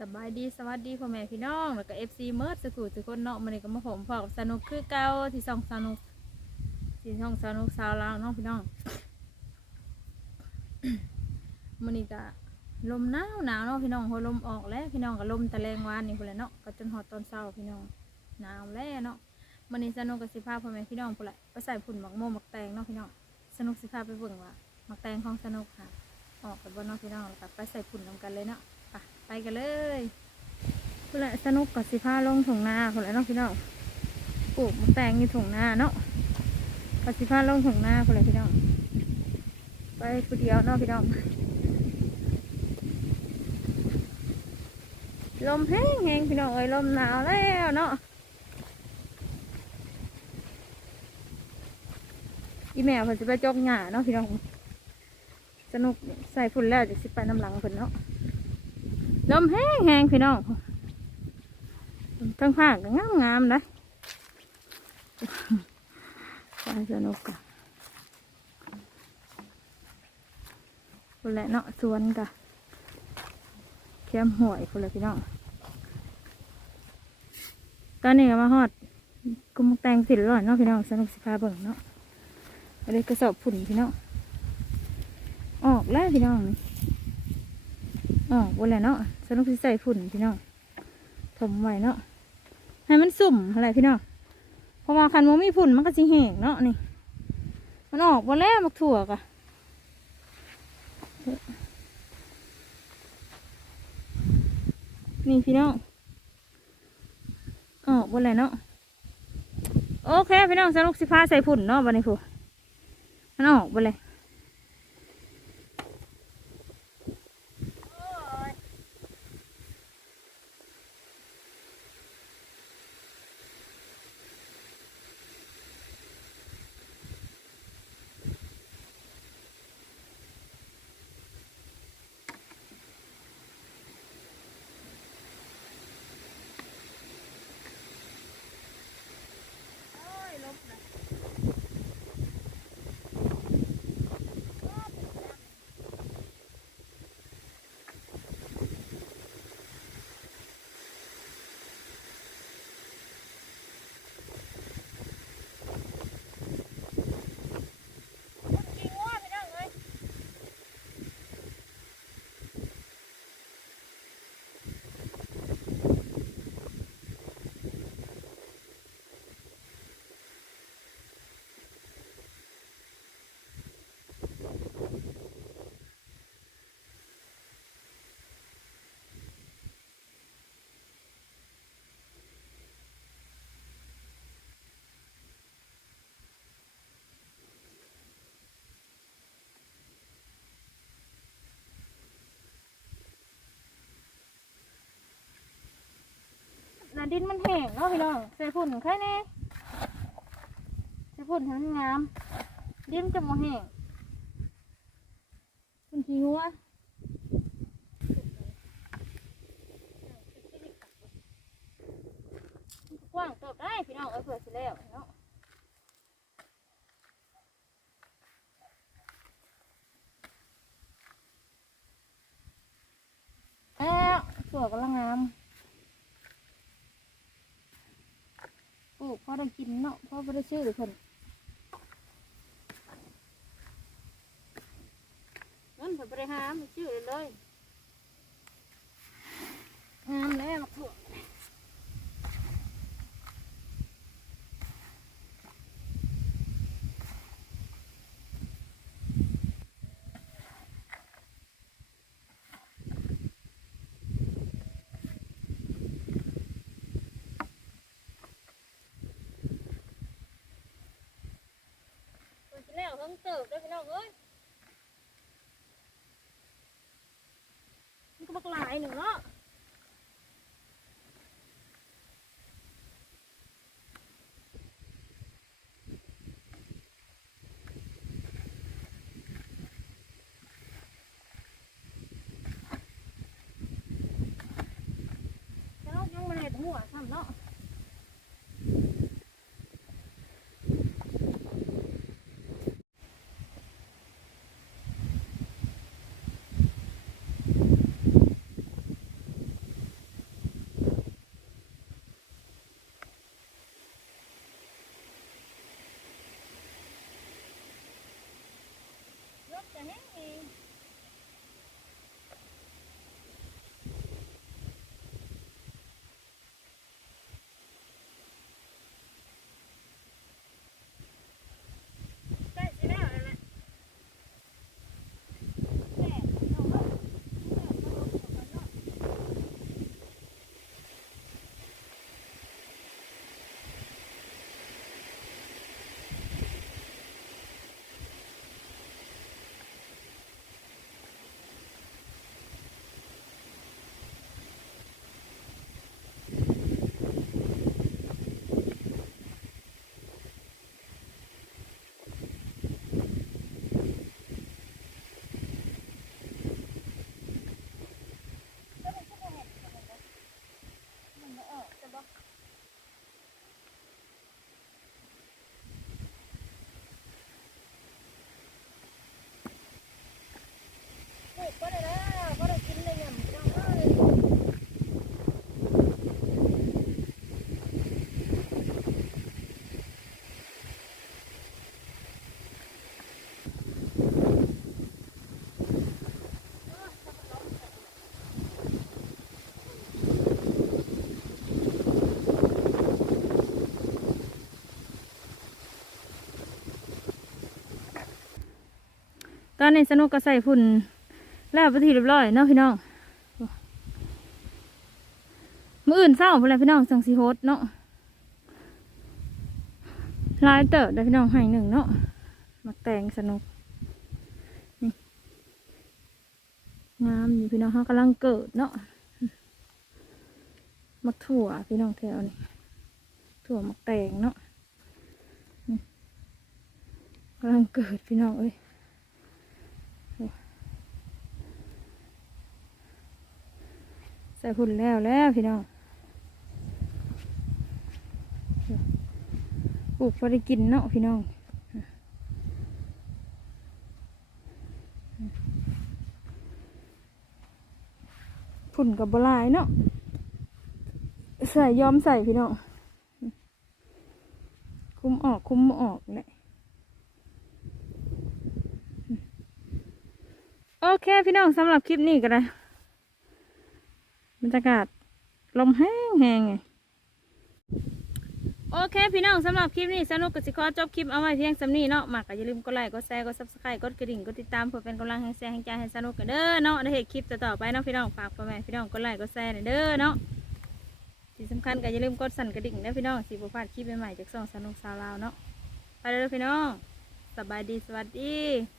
สบายดีสวัสดีพ่อแม่พี่น้องแล้วก็เอฟซีเมิร์ดสกูทุกคนเนาะมันนี้ก็มาผมพอกับสนุกคือเก่าที่ช่องสนุกที่ช่องสนุกสาวลาวเนาะพี่น้องมันนี้ก็ลมหนาวหนาวเนาะพี่น้องพอลมออกแล้วพี่น้องก็ลมตะแรงวานนี่คนละเนาะก็จนหอดตอนเช้าพี่น้องหนาวแล้วเนาะมันนี้สนุกกับสิพาพ่อแม่พี่น้องพุ่นละไปใส่ผุ่นหมักโมหมักแตงเนาะพี่น้องสนุกสิพาไปเบิ่งว่าหมักแตงของสนุกค่ะ ออกกันบนเนาะพี่น้องแล้วก็ไปใส่ผุ่นนำกันเลยเนาะ ไปกันเลยพุ่นแหละสนุกกับสิพาลงถุงนาพุ่นแหละเนาะพี่น้องปลูกมักแตงอยู่ถุงนาเนาะกับสิพาลงถุงนาพุ่นแหละพี่น้อง ไปผู้เดียวเนาะพี่น้อง ลมแห้งแห้งพี่น้องเอ้ยลมหนาวแล้วเนาะอีแมวเพิ่นจะไปจกหญ้าเนาะพี่น้อง สนุกใส่ฝุ่นแล้วจะสิไปน้ำหลังเพิ่นเนาะ ลมแห้งแห้งพี่น้องทั้งภาคก็งามงามนะไปสนุกกันฝุ่นละเนาะสวนกันแคมหวยคนลยพี่น้องตอนนี้ก็มาฮอดกุมแตงสิร้อนเนาะพี่น้องสนุกสิพาเบิ่งเนาะอันนี้กระสอบผุ่นพี่น้องออกแล้วพี่น้องนี่ อ๋อบนแหละเนาะสนุกสิใส่ฝุ่นพี่น้องถมไว้เนาะให้มันสุ่มอะไรพี่น้องเพราะว่าคันมันมีฝุ่นมันก็สิแห้งเนาะนี่ มันออกบนแล้วมักถั่วกะนี่พี่น้องออกบนไหนเนาะโอเคพี่น้องสนุกสิพาใส่ผุ่นเนาะบันนี้ผู้มันออกบนเลยนา ดินมันแห้งเนาะพี่น้องใส่ผุ่นค่นี้ใส่ผุ่นให้มันงาม ดินจะมาแห้งคุณขี้หัวกว้างเติบได้พี่น้องเอ้ยเผื่อสิแล้วเนาะแล้วสวยกำลังงาม ปลูกพอได้กินเนาะพอไม่ได้ชื่อเพิ่นนั่นเพิ่นบริหารมันชื่อเลยเลยงามแล้วมักถั่วตัว ที่แล้วเ kahenge. อนนี้สนุกก็ใส่ฝุ่นแล้วไปทีเรียบร้อยเนาะพี่น้องมืออื่นเศร้าพอแหล้วพี่น้องสังสีโฮดเนาะลายเติบได้พี่น้องให้หนึ่งเนาะมาแต่งสนุกนี่งามอยู่พี่น้องเขากำลังเกิดเนาะมักถั่วพี่น้องแถวนี่ถั่วมักแตงเนาะกำลังเกิดพี่น้องเอ้ย ส่หุ่นแล้วแล้วพี่น้องปลูกพอได้กินเนาะพี่น้องฝุ่นกับบหลายเนาะใส่ยอมใส่พี่น้องคุมออกคุมออกแหละโอเคพี่น้องสำหรับคลิปนี้ก็ได้ รรยากาศลมแห้งแห้งไงโอเคพี่น้องสำหรับคลิปนี้สนุกกับสิขอจบคลิปเอาไว้เพียงสำนี้เนาะมากก็อย่าลืมกดไลค์กดแชร์กดซับสไครต์กดกระดิ่งกดติดตามเพื่อเป็นกำลังให้แชร์ให้ใจให้สนุกกันเด้อเนาะได้เห็นคลิปต่อไปเนาะพี่น้องฝากพ่อแม่พี่น้องกดไลค์กดแชร์หน่อยเด้อเนาะที่สำคัญก็อย่าลืมกดสั่นกระดิ่งนะพี่น้องสิบพลาดคลิปใหม่ๆจากช่องสนุกสาวลาวเนาะไปเลยเด้อพี่น้องสบายดีสวัสดี